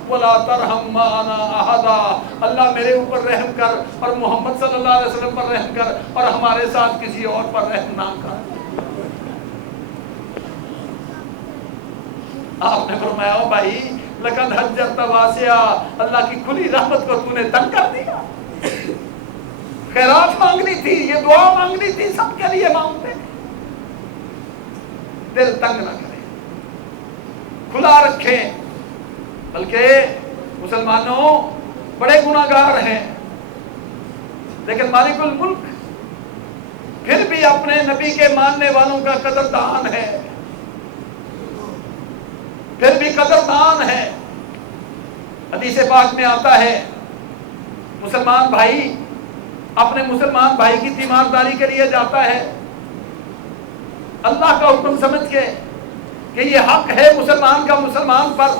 ولا ترحم معنا احدا، اللہ میرے اوپر رحم کر اور محمد صلی اللہ علیہ وسلم پر رحم کر اور ہمارے ساتھ کسی اور پر رحم نہ کر۔ آپ نے فرمایا او بھائی لقد حجرت واسعا، اللہ کی کھلی رحمت کو تو نے تنگ کر دیا۔ خیرات مانگنی تھی، یہ دعا مانگنی تھی، سب کے لیے مانگتے، دل تنگ نہ کریں، کھلا رکھیں۔ بلکہ مسلمانوں بڑے گناہگار ہیں، لیکن مالک الملک پھر بھی اپنے نبی کے ماننے والوں کا قدردان ہے، پھر بھی قدردان ہے۔ حدیث پاک میں آتا ہے مسلمان بھائی اپنے مسلمان بھائی کی تیمارداری کے لیے جاتا ہے، اللہ کا حکم سمجھ کے کہ یہ حق ہے مسلمان کا مسلمان پر،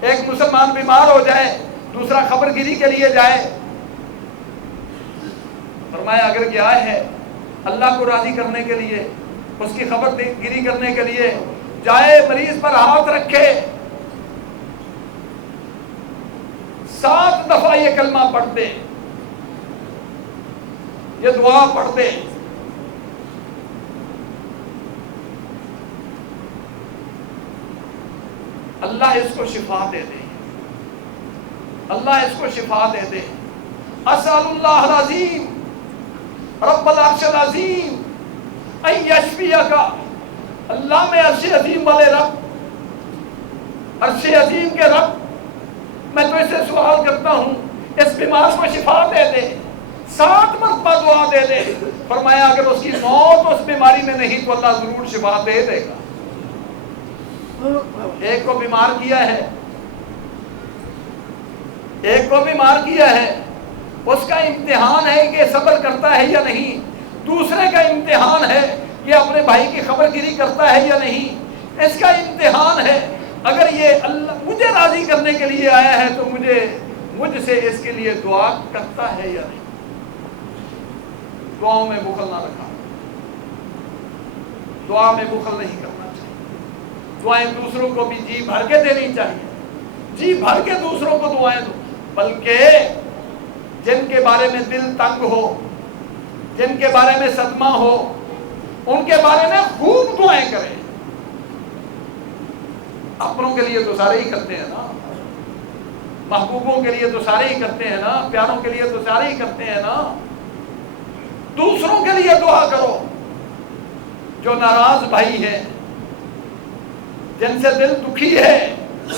ایک مسلمان بیمار ہو جائے دوسرا خبر گیری کے لیے جائے، فرمایا اگر گیا ہے اللہ کو راضی کرنے کے لیے، اس کی خبر گیری کرنے کے لیے جائے، مریض پر ہاتھ رکھے، 7 دفعہ یہ کلمہ پڑھ دے، یہ دعا پڑھ دے، اللہ اس کو شفا دے دے، اللہ اس کو شفا دے دے۔ اسأل اللہ العظیم رب العرش العظیم ان یشفیک، اللہ میں عرش عظیم والے رب، عرش عظیم کے رب، میں تو اسے سوال کرتا ہوں اس بیمار کو شفا دے دے۔ 7 مرتبہ دعا دے دے، فرمایا اگر اس کی موت اس بیماری میں نہیں تو اللہ ضرور شفا دے دے گا۔ ایک کو بیمار کیا ہے، ایک کو بیمار کیا ہے، اس کا امتحان ہے کہ صبر کرتا ہے یا نہیں، دوسرے کا امتحان ہے کہ اپنے بھائی کی خبر گیری کرتا ہے یا نہیں، اس کا امتحان ہے اگر یہ اللہ مجھے راضی کرنے کے لیے آیا ہے تو مجھ سے اس کے لیے دعا کرتا ہے یا نہیں۔ دعاؤں میں بخل نہ رکھا، دعا میں بخل نہیں کرنا چاہیے، دعائیں دوسروں کو بھی جی بھر کے دینی چاہیے، جی بھر کے دوسروں کو دعائیں دو، بلکہ جن کے بارے میں دل تنگ ہو، جن کے بارے میں صدمہ ہو، ان کے بارے میں خوب دعائیں کریں۔ اپنوں کے لیے تو سارے ہی کرتے ہیں نا، محبوبوں کے لیے تو سارے ہی کرتے ہیں نا، پیاروں کے لیے تو سارے ہی کرتے ہیں نا۔ دوسروں کے لیے دعا کرو، جو ناراض بھائی ہیں، جن سے دل دکھی ہے،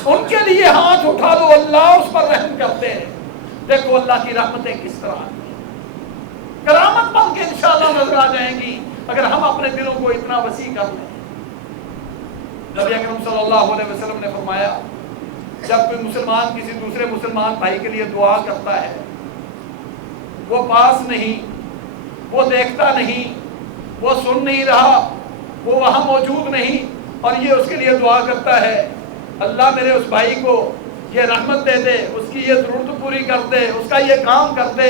ان کے لیے ہاتھ اٹھا دو، اللہ اس پر رحم کرتے ہیں۔ دیکھو اللہ کی رحمتیں کس طرح کرامت بن کے انشاءاللہ نظر آ جائیں گی اگر ہم اپنے دلوں کو اتنا وسیع کر لیں۔ نبی اکرم صلی اللہ علیہ وسلم نے فرمایا، جب کوئی مسلمان کسی دوسرے مسلمان بھائی کے لیے دعا کرتا ہے، وہ پاس نہیں، وہ دیکھتا نہیں، وہ سن نہیں رہا، وہ وہاں موجود نہیں، اور یہ اس کے لیے دعا کرتا ہے، اللہ میرے اس بھائی کو یہ رحمت دے دے، اس کی یہ ضرورت پوری کر دے، اس کا یہ کام کر دے،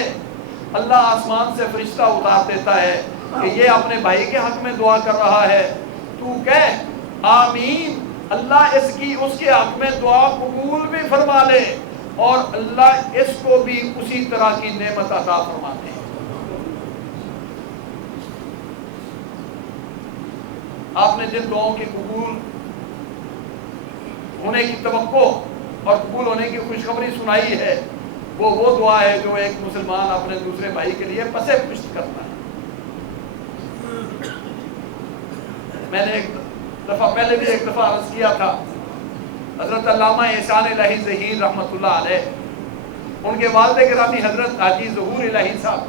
اللہ آسمان سے فرشتہ اتار دیتا ہے کہ یہ اپنے بھائی کے حق میں دعا کر رہا ہے، تو کہہ آمین، اللہ اس کے حق میں دعا قبول بھی فرما لے، اور اللہ اس کو بھی اسی طرح کی نعمت عطا فرما دے۔ آپ نے جن دعاؤں کی قبول ہونے کی توقع اور قبول ہونے کی خوشخبری سنائی ہے، وہ دعا ہے جو ایک مسلمان اپنے دوسرے بھائی کے لیے پسے پشت کرتا ہے۔ میں نے ایک دفعہ پہلے بھی ایک دفعہ عرض کیا تھا، حضرت علامہ احسان الہی ظہیر رحمۃ اللہ علیہ، ان کے والد گرامی حضرت حاجی ظہور الہی صاحب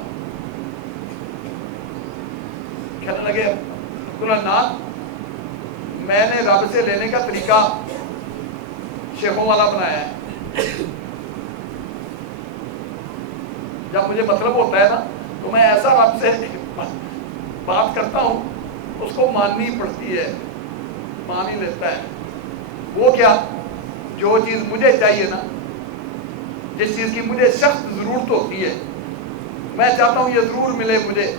کہنے لگے، عبداللہ، میں نے رب سے لینے کا طریقہ شیخوں والا بنایا ہے، جب مجھے مطلب ہوتا ہے نا تو میں ایسا رب سے بات کرتا ہوں، اس کو ماننی پڑتی ہے، مان ہی لیتا ہے۔ وہ کیا، جو چیز مجھے چاہیے نا، جس چیز کی مجھے سخت ضرورت ہوتی ہے، میں چاہتا ہوں یہ ضرور ملے مجھے،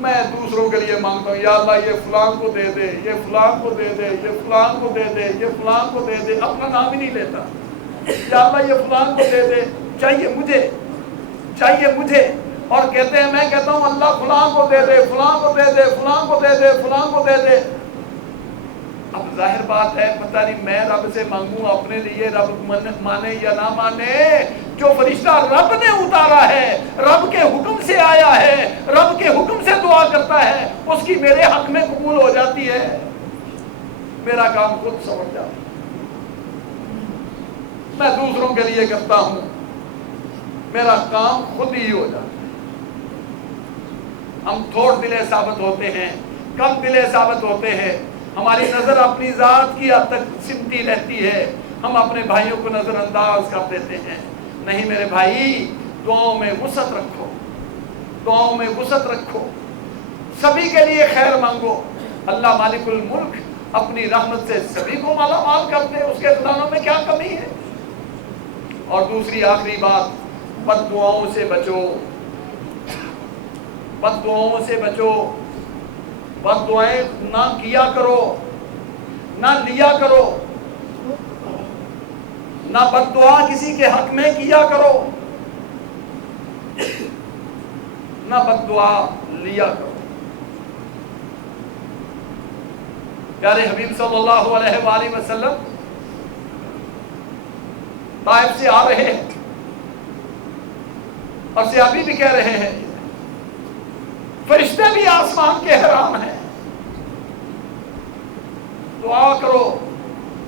میں دوسروں کے لیے مانگتا ہوں، یا اللہ یہ فلاں کو دے دے، یہ فلاں کو دے دے، یہ فلاں کو دے دے، یہ فلاں کو دے دے، اپنا نام ہی نہیں لیتا، یا اللہ یہ فلاں کو دے دے، چاہیے مجھے، چاہیے مجھے، اور کہتے ہیں، میں کہتا ہوں اللہ فلاں کو دے دے، فلاں کو دے دے، فلاں کو دے دے، فلاں کو دے دے۔ اب ظاہر بات ہے، پتہ نہیں میں رب سے مانگوں اپنے لیے، رب مانے یا نہ مانے، جو فرشتہ رب نے اتارا ہے، رب کے حکم سے آیا ہے، رب کے حکم سے دعا کرتا ہے، اس کی میرے حق میں قبول ہو جاتی ہے، میرا کام خود سمجھ جاتا ہے۔ میں دوسروں کے لیے کرتا ہوں، میرا کام خود ہی ہو جاتا ہے۔ ہم تھوڑ دلے ثابت ہوتے ہیں، کم دلے ثابت ہوتے ہیں، ہماری نظر اپنی ذات کی حد تک سمتی رہتی ہے، ہم اپنے بھائیوں کو نظر انداز کر دیتے ہیں۔ نہیں میرے بھائی، دعاؤں میں وسعت رکھو، دعاؤں میں وسعت رکھو، سبھی کے لیے خیر مانگو، اللہ مالک الملک اپنی رحمت سے سبھی کو مالا مال کر دے، اس کے خزانوں میں کیا کمی ہے۔ اور دوسری آخری بات، بد دعاؤں سے بچو، بد دعاؤں سے بچو، بد دعائیں نہ کیا کرو، نہ لیا کرو، نہ بد دعا کسی کے حق میں کیا کرو، نہ بد دعا لیا کرو۔ پیارے حبیب صلی اللہ علیہ وآلہ وسلم طائف سے آ رہے ہیں، اور صحابی بھی کہہ رہے ہیں، فرشتے بھی آسمان کے حیران ہیں، دعا کرو،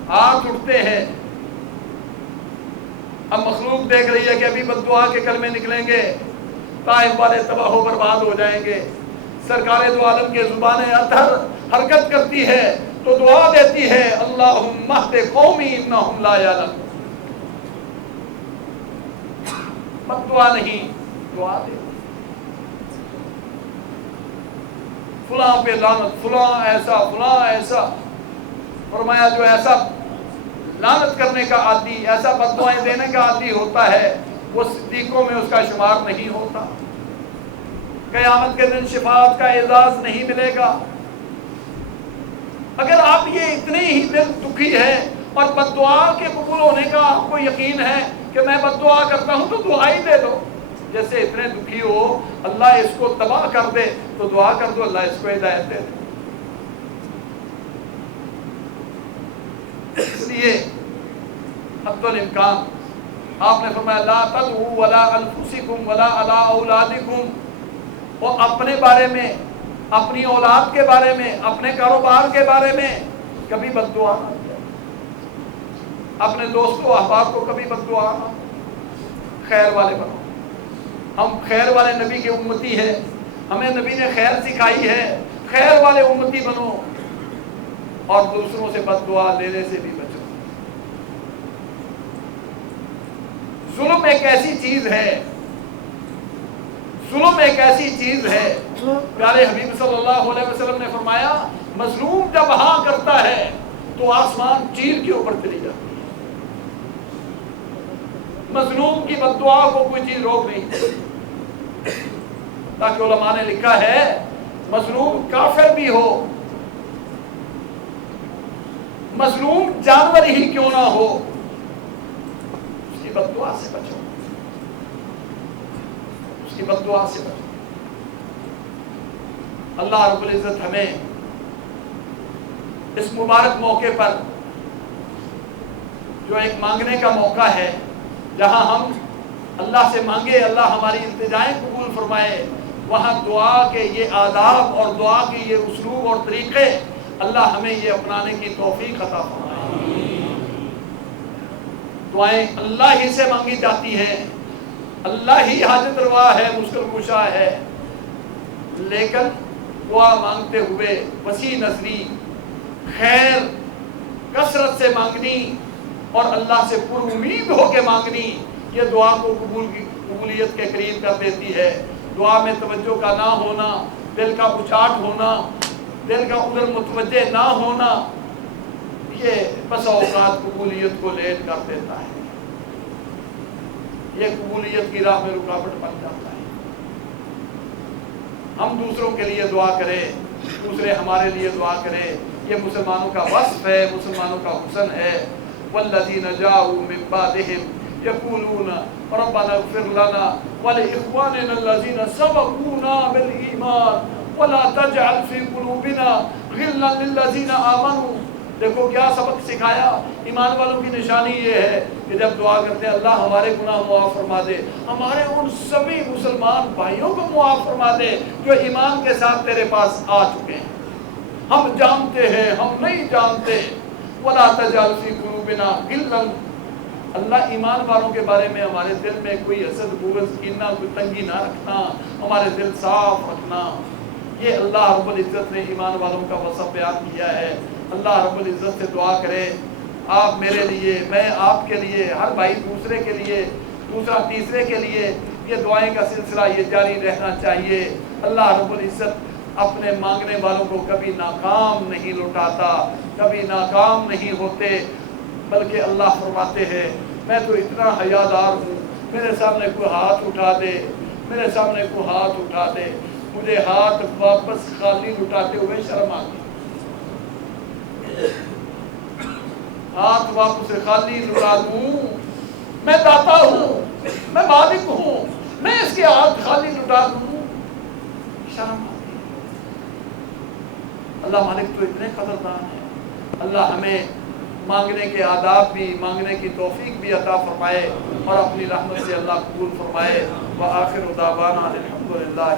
ہاتھ اٹھتے ہیں۔ اب مخلوق دیکھ رہی ہے کہ ابھی بد دعا کے کلمے نکلیں گے، طائف والے تباہ و برباد ہو جائیں گے۔ سرکار دو عالم کے زبان اطہر حرکت کرتی ہے تو دعا دیتی ہے، اللہم اہد قومی انہم لا یعلمون۔ بد دعا نہیں، دعا دے، فلاں پہ لعنت، فلاں ایسا، فلاں ایسا۔ فرمایا جو ایسا لعنت کرنے کا عادی، ایسا بد دعائیں دینے کا عادی ہوتا ہے، وہ صدیقوں میں اس کا شمار نہیں ہوتا، قیامت کے دن شفاعت کا اعزاز نہیں ملے گا۔ اگر آپ یہ اتنے ہی دل دکھی ہے اور بد دعا کے قبول ہونے کا آپ کو یقین ہے کہ میں بد دعا کرتا ہوں تو دعا ہی دے دو، جیسے اتنے دکھی ہو اللہ اس کو تباہ کر دے تو دعا کر دو اللہ اس کو ہدایت دے دے. اس لیے حد الامکان آپ نے فرمایا لا تدعوا ولا انفسکم ولا علی اولادکم، اور اپنے بارے میں، اپنی اولاد کے بارے میں، اپنے کاروبار کے بارے میں کبھی بد دعا نہ کیا، اپنے دوستوں احباب کو کبھی بد دعا نہ، خیر والے بنو. ہم خیر والے نبی کے امتی ہیں، ہمیں نبی نے خیر سکھائی ہے، خیر والے امتی بنو اور دوسروں سے بد دعا لینے سے بھی بچو. ظلم ایک ایسی چیز ہے، ظلم ایک ایسی چیز ہے، پیارے حبیب صلی اللہ علیہ وسلم نے فرمایا مظلوم جب ہاں کرتا ہے تو آسمان چیر کے اوپر چلی جاتی ہے. مظلوم کی بد دعا کو کوئی چیز روک نہیں، تاکہ علماء نے لکھا ہے مظلوم کافر بھی ہو، مظلوم جانور ہی کیوں نہ ہو، اس کی بد دعا سے بچو، اس کی بد دعا سے بچو. اللہ رب العزت ہمیں اس مبارک موقع پر جو ایک مانگنے کا موقع ہے، جہاں ہم اللہ سے مانگے اللہ ہماری التجائیں قبول فرمائے، وہاں دعا کے یہ آداب اور دعا کے یہ اسلوب اور طریقے اللہ ہمیں یہ اپنانے کی توفیق عطا فرمائے. دعائیں اللہ ہی سے مانگی جاتی ہیں، اللہ ہی حاجت روا ہے، مشکل کشا ہے، لیکن دعا مانگتے ہوئے وسیع نظری، خیر کثرت سے مانگنی اور اللہ سے پر امید ہو کے مانگنی، یہ دعا کو قبولیت کے قریب کر دیتی ہے. دعا میں توجہ کا نہ ہونا، دل کا اچاٹ ہونا، دل کا ادھر متوجہ نہ ہونا، یہ بس اوقات قبولیت کو لیٹ کر دیتا ہے، یہ قبولیت کی راہ میں رکاوٹ بن جاتا ہے. ہم دوسروں کے لیے دعا کریں، دوسرے ہمارے لیے دعا کریں، یہ مسلمانوں کا وصف ہے، مسلمانوں کا حسن ہے. والذین جاءوا من بعدهم یقولون ربنا اغفر لنا ولإخواننا الذین سبقونا بالایمان ولا تجعل فی قلوبنا غلا للذین آمنوا. دیکھو کیا سبق سکھایا. ایمان والوں کی نشانی یہ ہے کہ جب دعا کرتے ہیں اللہ ہمارے گناہ معاف فرما دے، ہمارے ان سبھی مسلمان بھائیوں کو معاف فرما دے جو ایمان کے ساتھ تیرے پاس آ چکے ہیں. ہم جانتے ہیں، ہم نہیں جانتے. ولا تجعل فی قلوبنا غلا، اللہ ایمان والوں کے بارے میں ہمارے دل میں کوئی حسد، بغض، کینہ، کوئی تنگی نہ رکھنا، ہمارے دل صاف رکھنا. یہ اللہ رب العزت نے ایمان والوں کا وصف بیان کیا ہے. اللہ رب العزت سے دعا کرے، آپ میرے لیے، میں آپ کے لیے، ہر بھائی دوسرے کے لیے، دوسرا تیسرے کے لیے، یہ دعائیں کا سلسلہ یہ جاری رہنا چاہیے. اللہ رب العزت اپنے مانگنے والوں کو کبھی ناکام نہیں لوٹاتا، کبھی ناکام نہیں ہوتے، بلکہ اللہ فرماتے ہیں میں تو اتنا حیادار ہوں، میرے سامنے کوئی ہاتھ اٹھا دے، میرے سامنے کوئی ہاتھ اٹھا دے، مجھے ہاتھ واپس خالی لٹاتے ہوئے شرم آتی، ہاتھ واپس خالی لٹا دوں، میں داتا ہوں، میں مالک ہوں، میں اس کے ہاتھ خالی لٹا دوں، شرم آتی. اللہ مالک تو اتنے قدردان ہے. اللہ ہمیں مانگنے کے آداب بھی، مانگنے کی توفیق بھی عطا فرمائے اور اپنی رحمت سے اللہ قبول فرمائے. وآخر دعوانا الحمدللہ.